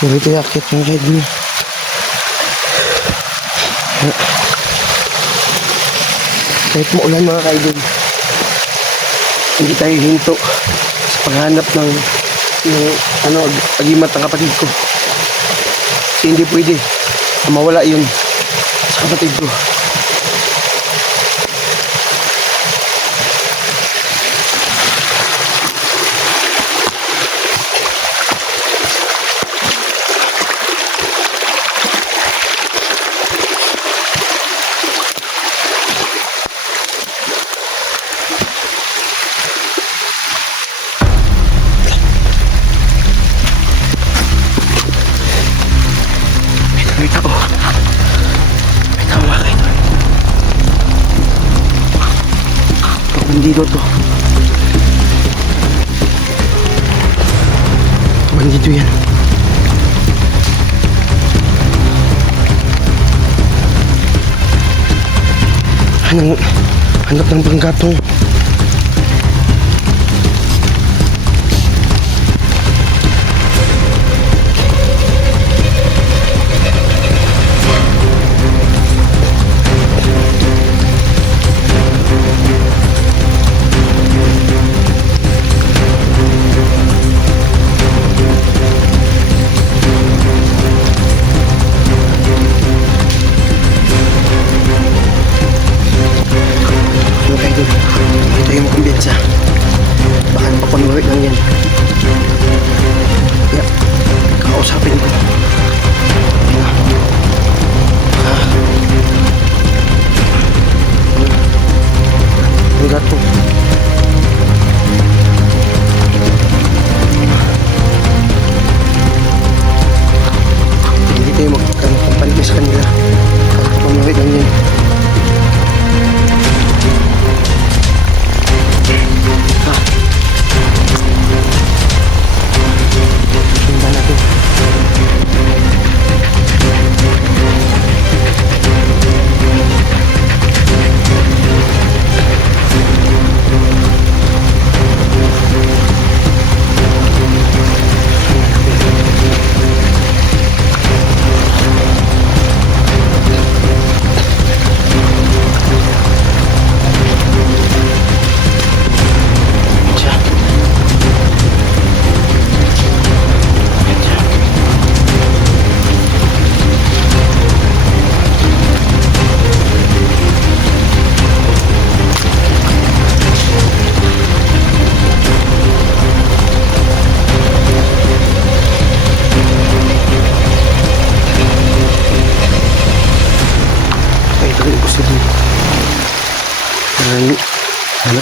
Hindi tayo akit mga kaidol. Kahit maulan mga kaidol. Hindi tayo hinto sa paghanap ng, ng ano, agimat ng kapatid ko. Kasi hindi pwede mawala yun sa kapatid ko. Bandido to. Bandido yan. Anong hanap ng panggatong? Ang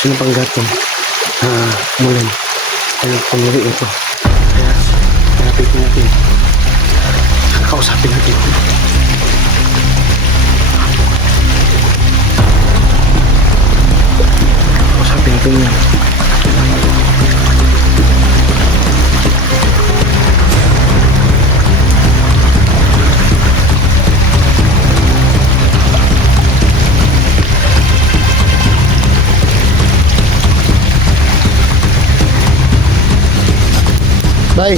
hanap siya ng panggatong. Ah, mulan. Ano, pamuli ito. Kaya, hanapin ko natin. Kausapin natin. Kausapin natin yan. Bye.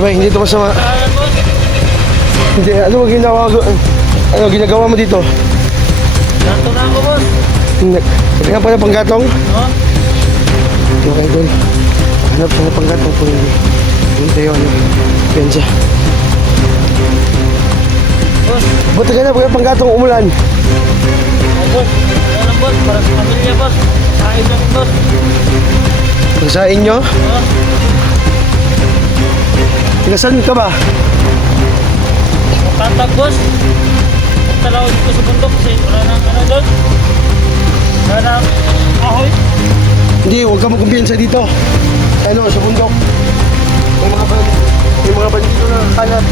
Bye, hindi ito masama. Hindi, ano ginawa ano ginagawa mo dito? Ganto na ako, boss. Hindi. Nga pala panggatong? Oh, Okay, doon. Hanap ko ng panggatong kung hindi. Tayo, ano. Yan siya. boss. Buti ka na, panggatong umulan. Oh, boss. Ano lang, boss? Pagsain nyo. Oh, Tigasan ka ba? tatag, boss. Talawag ko sa bundok kasi wala nang ano doon. Wala nang ahoy. Hindi, huwag ka magkumpiyansa dito. Ano, sa bundok. May mga ban may mga bandito na kalat.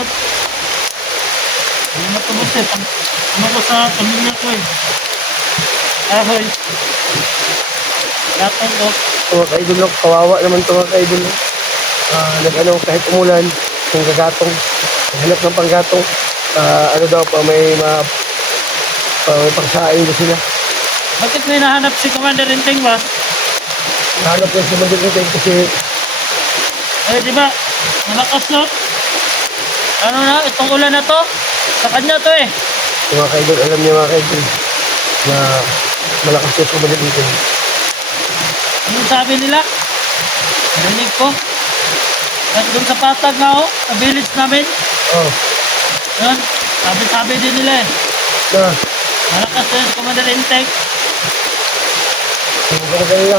Ano na ito boss eh. Ano ko sa pamilya ko eh. Ahoy. Gatong ko. Mga ka-idol, no? kawawa naman ito mga ka-idol. Ah, nag-ano, kahit umulan, yung gagatong, hanap ng panggatong, ah, ano daw pa, may ma, pa, may pangsaing ba sila. Bakit may nahanap si Commander Inting ba? Hanap yung si Mandarin kasi Eh, di ba? Malakas no? Ano na? Itong ulan na to? Sa kanya to eh. yung mga ka-idol, alam niya mga ka-idol, na malakas yung si Mandarin Anong sabi nila? Narinig ko. At doon sa patag nga oh, sa village namin. Oh, Yun. Sabi-sabi din nila eh. na, Malakas na si Commander Inting. yung mga kanila.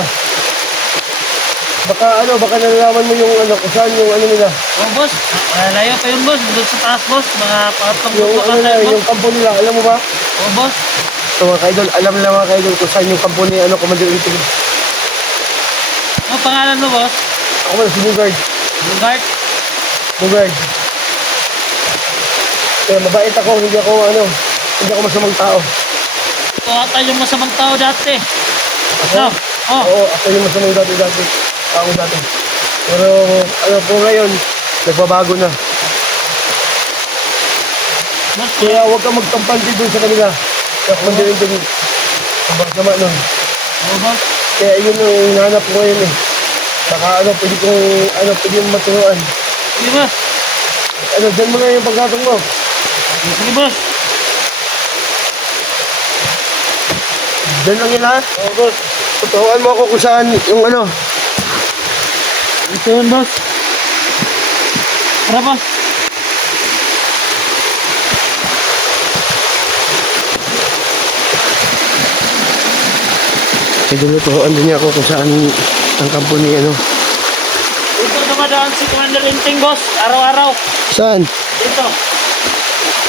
Baka ano, baka nalalaman mo yung ano, kung saan yung ano nila, Oh boss, malayo pa yun boss. Doon sa taas boss. Mga pangatlong yung ano nila, yung kampo nila, alam mo ba? Oh boss. So mga ka-idol, alam na mga ka-idol kung saan yung kampo ni ano, Commander Inting. Ano pangalan mo boss? Ako man, si Bugard. Bugart. Bugard. Kaya mabait ako, hindi ako ano, hindi ako masamang tao. Ito ata yung masamang tao dati. Ako, No? Oh. Oo, ako yung masamang dati dati. Ako dati. Pero ano po ngayon, nagbabago na. Kaya huwag kang magkampante dun sa kanila. Hindi rin din, sama nun. Kaya yun ang hinahanap ko ngayon eh. Baka ano, pwede kong, ano, pwede mong maturuan. Sige boss. Ano, dyan mo na yung pagkatong mo. Sige boss. Dyan lang yun ha. Oh boss. Tuturuan mo ako kung saan yung ano. Ito yun boss. Tara boss. Kaya tuturuan din niya ako kung saan ang kampo ni ano. Dito dumadaan si Commander Inting boss. Araw-araw. Saan? Dito.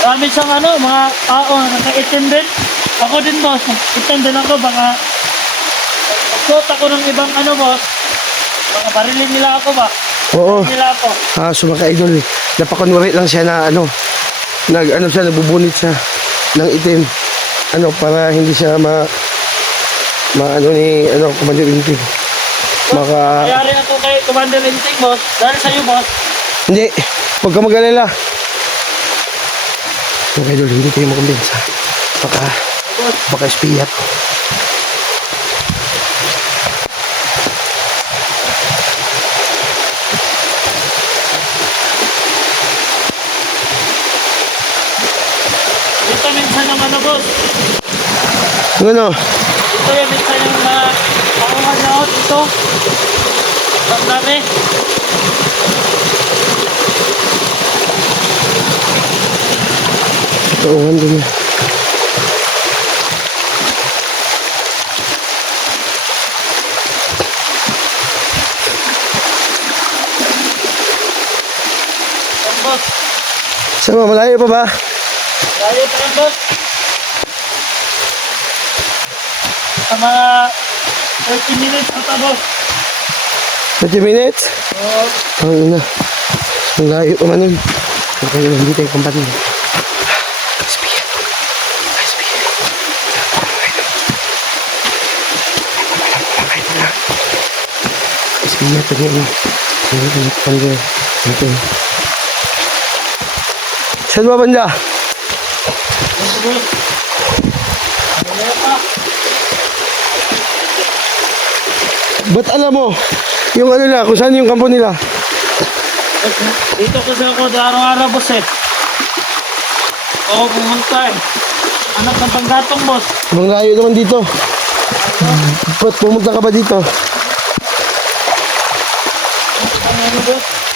Marami siyang ano, mga tao na nakaitim din. Ako din boss. Itim din ako. Baka suot ako ng ibang ano boss. Baka barilin nila ako ba? Oo. Nila ako. Ah, so mga idol, napakunwari lang siya na ano, nag ano siya, nabubunit siya ng itim. Ano, para hindi siya ma, ma ano ni, ano, Commander Intim. Maka, Kayari ako kay Commander Inting boss. Dahil sa'yo boss. hindi, huwag ka mag-alala. Mga idol, hindi kayo makumbinsa. Baka, baka espiya to. Dito minsan yung ano boss. Yung ano, Ito yung minsan yung mga paungan na out ito. Ang dami. tuungan din niya. Yan. Saan ba, malayo pa ba? Layo pa boss. Sa mga 30 minutes ata boss. 30 minutes? Oo. Ang ina. Ang layo pa man yun. Kayo, hindi tayo kumpatid. Espiya to. Espiya. Espiya to niya. Ano ba yung pangga? Ito. Saan ba banda? Yan boss. Layo pa. Ba't alam mo? Yung ano na, kung saan yung kampo nila? Dito kasi ako araw-araw boss eh. Oo, pumunta eh. Anak ng panggatong boss. Ibang layo naman dito. Ba't pumunta ka ba dito? Ano boss?